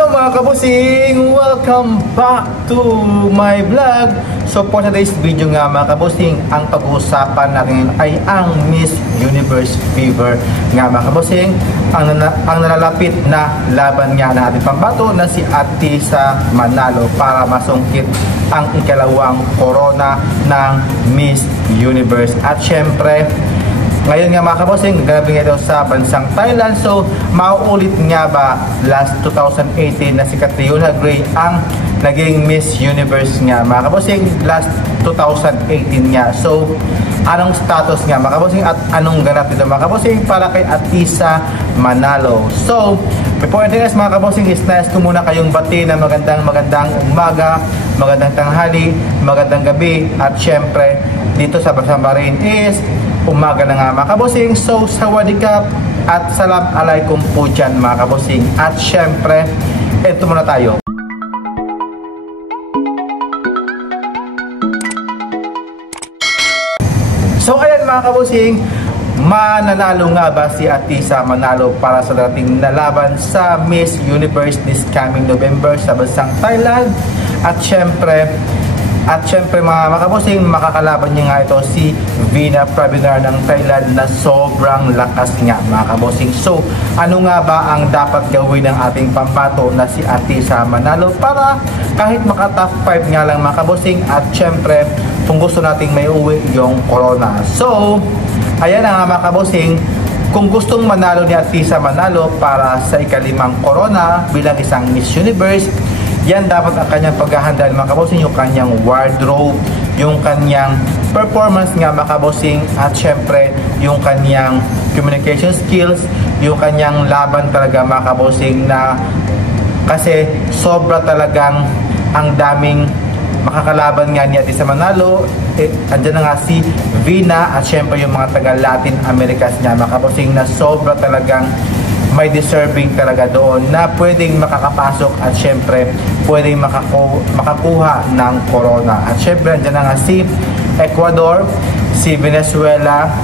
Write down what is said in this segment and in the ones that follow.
Hello mga kabusing! Welcome back to my vlog. So for today's video nga mga kabusing, ang pag-uusapan natin ay ang Miss Universe Fever nga mga kabusing. Ang nalalapit na laban nga na ating pambato na si Atisa Manalo para masungkit ang ikalawang corona ng Miss Universe. At syempre, ngayon nga mga kabosing, gabi nga daw sa bansang Thailand. So, mauulit nga ba last 2018 na si Catriona Gray ang naging Miss Universe nga mga kabosing last 2018 nga. So, anong status nga mga kabosing at anong ganap dito mga kabosing para kay Atisa Manalo? So, before anything else mga kabosing, is nice ko muna kayong bati na magandang umaga, magandang tanghali, magandang gabi, at syempre dito sa bansang Bahrain is umaga na nga mga kabosing. So, sawadikap at salam alaikum po dyan mga kabosing. At syempre, ito muna tayo. So, ayan mga kabosing, mananalo nga ba si Atisa Manalo para sa dating na laban sa Miss Universe this coming November sa bansang Thailand? At syempre mga kabosing, makakalaban niya nga ito si Vina Pravinar ng Thailand na sobrang lakas nga mga kabosing. So ano nga ba ang dapat gawin ng ating pambato na si Atisa Manalo para kahit maka top 5 nga lang mga kabosing? At syempre kung gusto nating may uwi yung corona. So ayan na nga mga kabosing, kung gustong manalo ni Atisa Manalo para sa ikalimang corona bilang isang Miss Universe, yan dapat ang kanyang paghahandaan mga kabosing, yung kanyang wardrobe, yung kanyang performance nga mga kabosing, at syempre yung kanyang communication skills, yung kanyang laban talaga mga kabosing, na kasi sobra talagang ang daming makakalaban nga ni Atisa Manalo. Andyan na nga si Vina at syempre yung mga taga Latin Americas niya mga kabosing na sobra talagang may deserving talaga doon na pwedeng makakapasok at syempre pwedeng makakuha ng corona. At syempre andyan na nga si Ecuador, si Venezuela,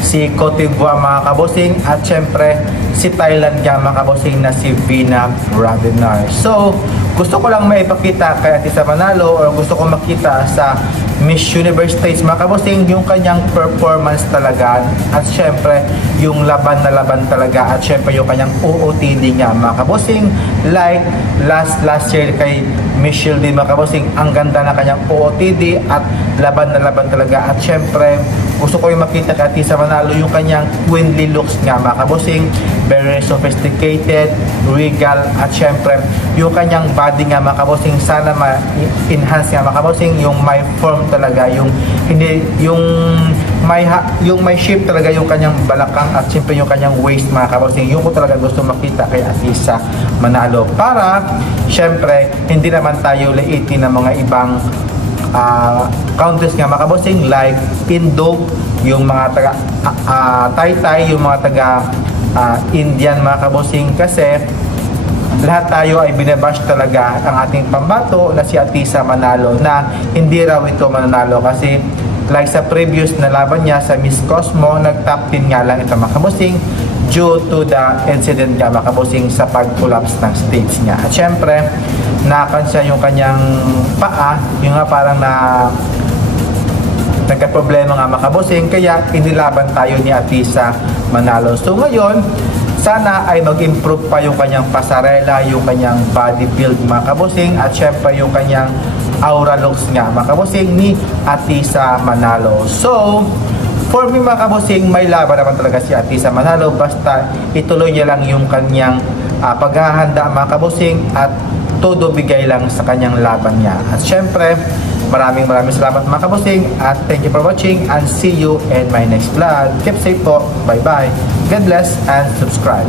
si Cote d'Ivoire mga kabosing, at syempre si Thailand nga mga kabosing na si Vina Pravinar. So gusto ko lang maipakita kay Atisa Manalo, o gusto ko makita sa Miss Universe stage mga kabosing, yung kanyang performance talaga, at syempre yung laban na laban talaga, at syempre yung kanyang OOTD nga mga kabosing, like last year kay Michelle din mga kabosing, ang ganda na kanyang OOTD at laban na laban talaga. At syempre gusto ko yung makita kay Atisa Manalo yung kanyang queenly looks nga mga kabosing, very sophisticated, regal, at syempre yung kanyang body nga mga kabosing, sana ma-enhance nga mga kabosing, yung may form talaga, yung hindi yung may shape talaga yung kanyang balakang, at syempre yung kanyang waist mga kabosing, yung ko talaga gusto makita kay Atisa Manalo para syempre hindi naman tayo laitin ng mga ibang countries nga mga kabosing like Indo, yung mga taga Taytay, yung mga taga Indian mga kabosing, kasi lahat tayo ay binabash talaga ang ating pambato na si Atisa Manalo na hindi raw ito mananalo kasi like sa previous na laban niya sa Miss Cosmo, nag-top 10 nga lang ito mga kabosing due to the incident nga mga kabosing sa pag-collapse ng stage niya. At syempre nakansya yung kanyang paa, yung nga parang nagka-problema nga mga kabosing, kaya inilaban tayo ni Atisa Manalo. So ngayon, sana ay mag-improve pa yung kanyang pasarela, yung kanyang body build mga kabosing, at syempre yung kanyang aura looks nga mga kabosing ni Atisa Manalo. So for me mga kabosing, may laban naman talaga si Atisa Manalo, basta ituloy niya lang yung kanyang paghahanda mga kabosing at todo bigay lang sa kanyang laban niya. At syempre maraming salamat mga kabosing, at thank you for watching, and see you in my next vlog. Keep safe po. Bye bye. God bless and subscribe.